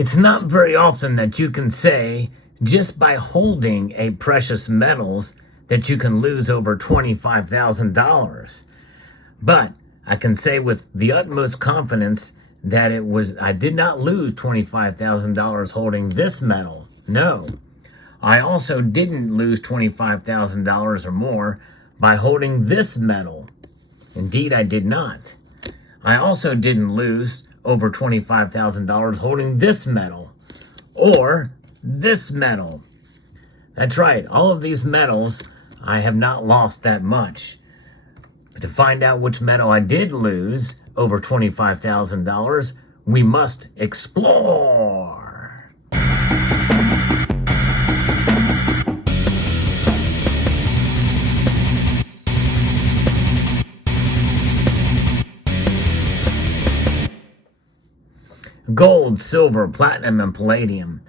It's not very often that you can say, just by holding a precious metals, that you can lose over $25,000. But I can say with the utmost confidence that I did not lose $25,000 holding this metal. No. I also didn't lose $25,000 or more by holding this metal. Indeed, I did not. I also didn't lose over $25,000 holding this metal or this metal. That's right, all of these metals, I have not lost that much. But to find out which metal I did lose over $25,000, we must explore. Gold, silver, platinum, and palladium.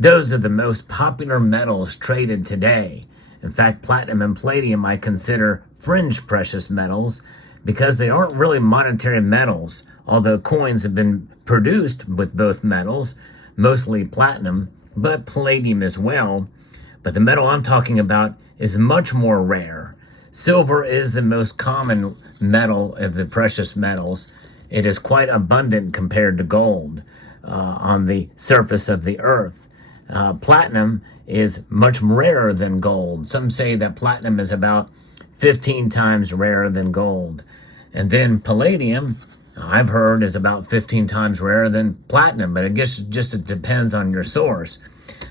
Those are the most popular metals traded today. In fact, platinum and palladium I consider fringe precious metals because they aren't really monetary metals, although coins have been produced with both metals, mostly platinum, but palladium as well. But the metal I'm talking about is much more rare. Silver is the most common metal of the precious metals. It is quite abundant compared to gold on the surface of the earth. Platinum is much rarer than gold. Some say that platinum is about 15 times rarer than gold. And then palladium, I've heard, is about 15 times rarer than platinum, but I guess it depends on your source.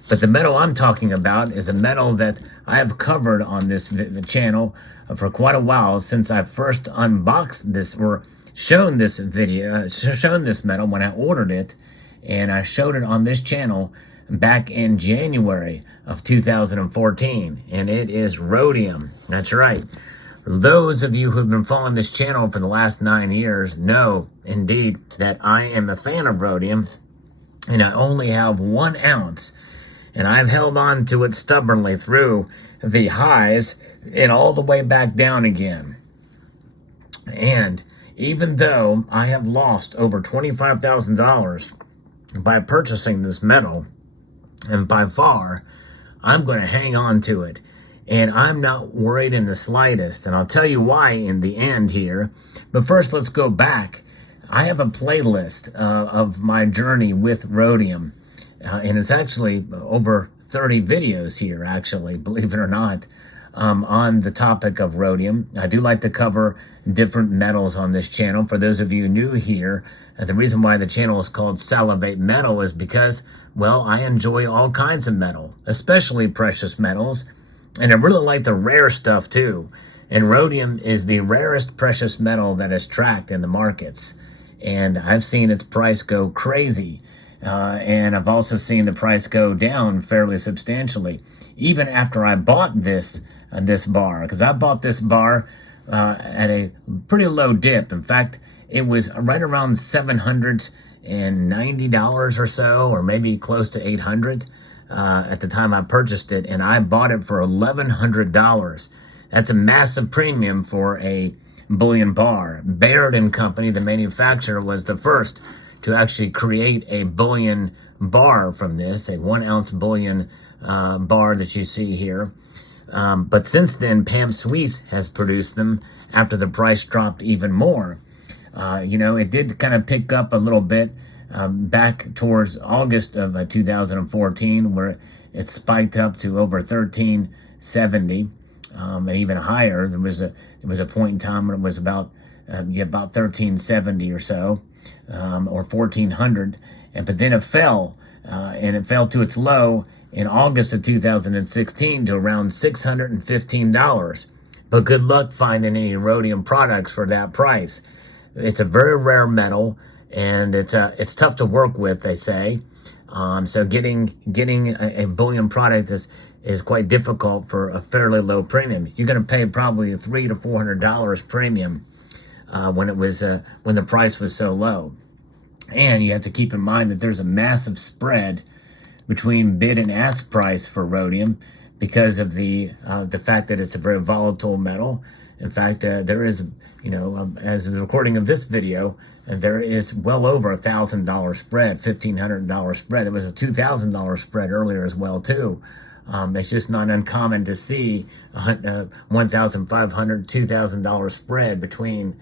But the metal I'm talking about is a metal that I have covered on this channel for quite a while, since I first unboxed this or shown this metal when I ordered it, and I showed it on this channel back in January of 2014, and it is rhodium. That's right. Those of you who've been following this channel for the last 9 years know indeed that I am a fan of rhodium, and I only have 1 ounce, and I've held on to it stubbornly through the highs and all the way back down again. And even though I have lost over $25,000 by purchasing this metal, and by far, I'm going to hang on to it. And I'm not worried in the slightest. And I'll tell you why in the end here. But first, let's go back. I have a playlist of my journey with rhodium. And it's actually over 30 videos here, actually, believe it or not, on the topic of rhodium. I do like to cover different metals on this channel. For those of you new here, the reason why the channel is called Salivate Metal is because, well, I enjoy all kinds of metal, especially precious metals, and I really like the rare stuff too. And rhodium is the rarest precious metal that is tracked in the markets, and I've seen its price go crazy. And I've also seen the price go down fairly substantially, even after I bought this bar, because I bought this bar at a pretty low dip. In fact, it was right around $790 or so, or maybe close to $800 at the time I purchased it, and I bought it for $1,100. That's a massive premium for a bullion bar. Baird and Company, the manufacturer, was the first to actually create a bullion bar from this, a 1 ounce bullion bar that you see here. But since then, Pam Suisse has produced them after the price dropped even more. It did kind of pick up a little bit back towards August of 2014, where it spiked up to over $1,370 and even higher. There was a point in time when it was about $1,370 or so, or $1,400, but then it fell, and it fell to its low in August of 2016 to around $615. But good luck finding any rhodium products for that price. It's a very rare metal, and it's tough to work with, they say. So getting a bullion product is quite difficult for a fairly low premium. You're going to pay probably $300 to $400 premium when the price was so low. And you have to keep in mind that there's a massive spread between bid and ask price for rhodium because of the fact that it's a very volatile metal, In fact, there is, as a recording of this video, there is well over $1,000 spread, $1,500 spread. There was a $2,000 spread earlier as well too. It's just not uncommon to see a $1,500, $2,000 spread between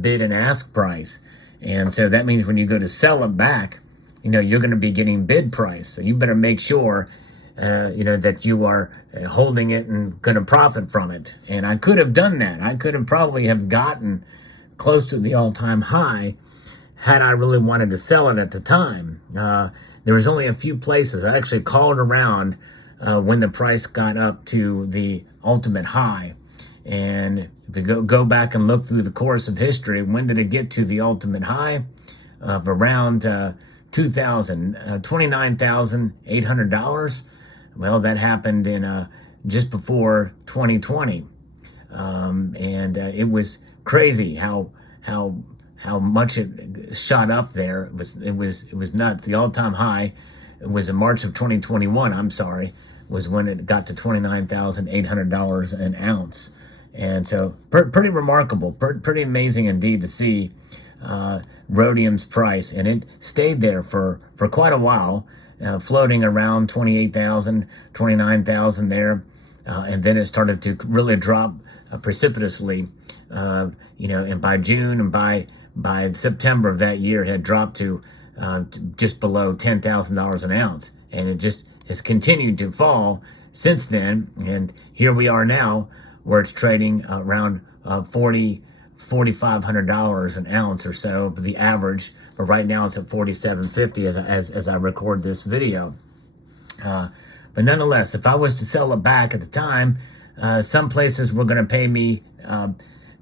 bid and ask price. And so that means when you go to sell it back, you're going to be getting bid price. So you better make sure, that you are holding it and going to profit from it. And I could have done that. I could have probably have gotten close to the all-time high had I really wanted to sell it at the time. There was only a few places. I actually called around when the price got up to the ultimate high. And if you go back and look through the course of history, when did it get to the ultimate high of around $29,800? Well, that happened in just before 2020, and it was crazy how much it shot up there. It was nuts. The all-time high was in March of 2021. I'm sorry, was when it got to $29,800 an ounce. And so pretty remarkable, pretty amazing indeed to see rhodium's price. And it stayed there for quite a while, floating around 28,000, 29,000 there. And then it started to really drop precipitously, and by June and by September of that year, it had dropped to just below $10,000 an ounce. And it just has continued to fall since then. And here we are now, where it's trading around $4,500 an ounce or so, the average. But right now it's at $4,750 as I record this video. But nonetheless, if I was to sell it back at the time, some places were going to pay me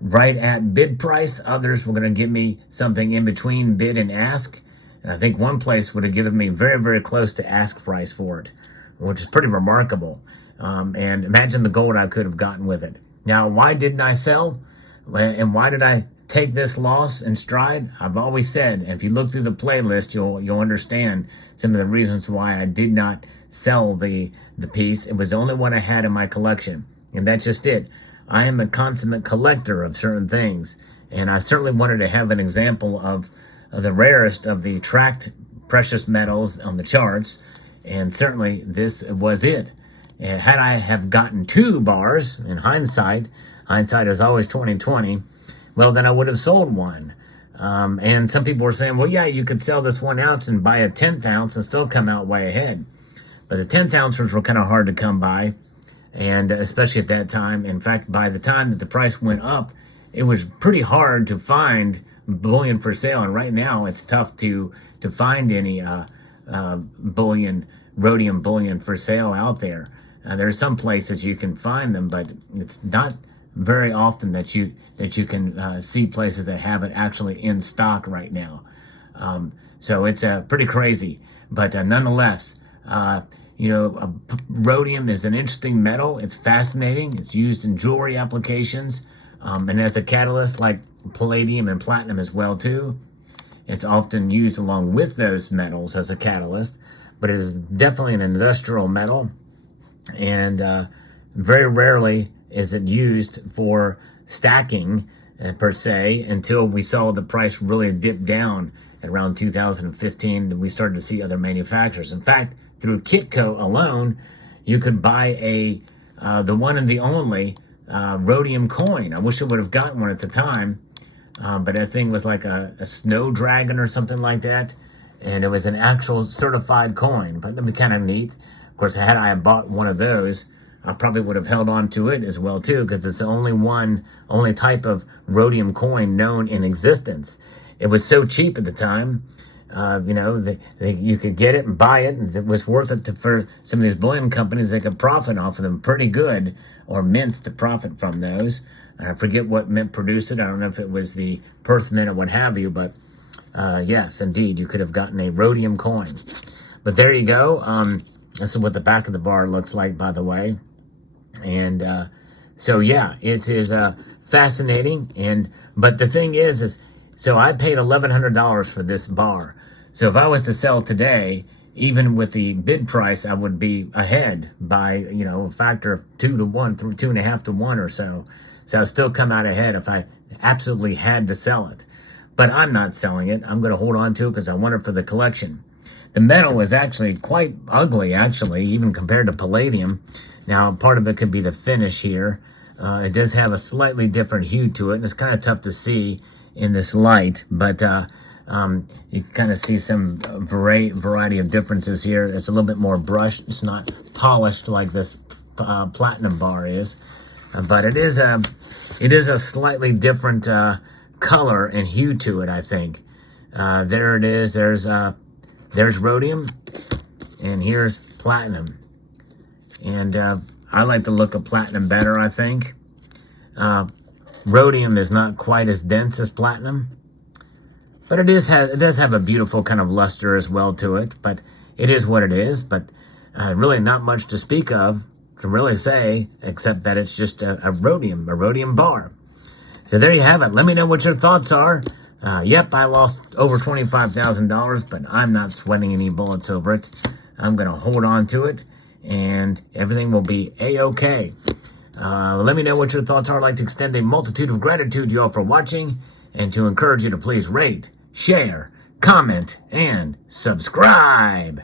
right at bid price. Others were going to give me something in between bid and ask. And I think one place would have given me very, very close to ask price for it, which is pretty remarkable. And imagine the gold I could have gotten with it. Now, why didn't I sell? And why did I take this loss in stride? I've always said, and if you look through the playlist, you'll understand some of the reasons why I did not sell the piece. It was the only one I had in my collection. And that's just it. I am a consummate collector of certain things. And I certainly wanted to have an example of the rarest of the tracked precious metals on the charts. And certainly this was it. And had I have gotten 2 bars, in hindsight is always 20/20, well, then I would have sold one. And some people were saying, well, yeah, you could sell this 1 ounce and buy a 10th ounce and still come out way ahead. But the 10th ounces were kind of hard to come by, and especially at that time. In fact, by the time that the price went up, it was pretty hard to find bullion for sale. And right now, it's tough to find any rhodium bullion for sale out there. There are some places you can find them, but it's not very often that you can see places that have it actually in stock right now. So it's pretty crazy. But nonetheless, rhodium is an interesting metal. It's fascinating. It's used in jewelry applications, and as a catalyst like palladium and platinum as well too. It's often used along with those metals as a catalyst, but it is definitely an industrial metal. And very rarely is it used for stacking per se until we saw the price really dip down at around 2015, and we started to see other manufacturers. In fact, through Kitco alone, you could buy the one and the only rhodium coin. I wish I would have gotten one at the time, but that thing was like a snow dragon or something like that, and it was an actual certified coin. But that'd be kind of neat. Of course, had I bought one of those, I probably would have held on to it as well too, because it's the only type of rhodium coin known in existence. It was so cheap at the time, you could get it and buy it, and it was worth it for some of these bullion companies. They could profit off of them pretty good, or mints to profit from those. I forget what mint produced it. I don't know if it was the Perth Mint or what have you, but yes, indeed, you could have gotten a rhodium coin. But there you go. This is what the back of the bar looks like, by the way. And so, yeah, it is fascinating. But the thing is so I paid $1,100 for this bar. So if I was to sell today, even with the bid price, I would be ahead by, a factor of 2 to 1, 2.5 to 1 or so. So I'll still come out ahead if I absolutely had to sell it. But I'm not selling it. I'm going to hold on to it because I want it for the collection. The metal is actually quite ugly, actually, even compared to palladium. Now, part of it could be the finish here. It does have a slightly different hue to it, and it's kind of tough to see in this light, but you can kind of see some variety of differences here. It's a little bit more brushed. It's not polished like this platinum bar is, but it is a slightly different color and hue to it, I think. There it is. There's rhodium, and here's platinum. And I like the look of platinum better, I think. Rhodium is not quite as dense as platinum, but it does have a beautiful kind of luster as well to it. But it is what it is. But really not much to speak of to really say, except that it's just a rhodium bar. So there you have it. Let me know what your thoughts are. Yep, I lost over $25,000, but I'm not sweating any bullets over it. I'm going to hold on to it, and everything will be A-okay. Let me know what your thoughts are. I'd like to extend a multitude of gratitude to you all for watching, and to encourage you to please rate, share, comment, and subscribe.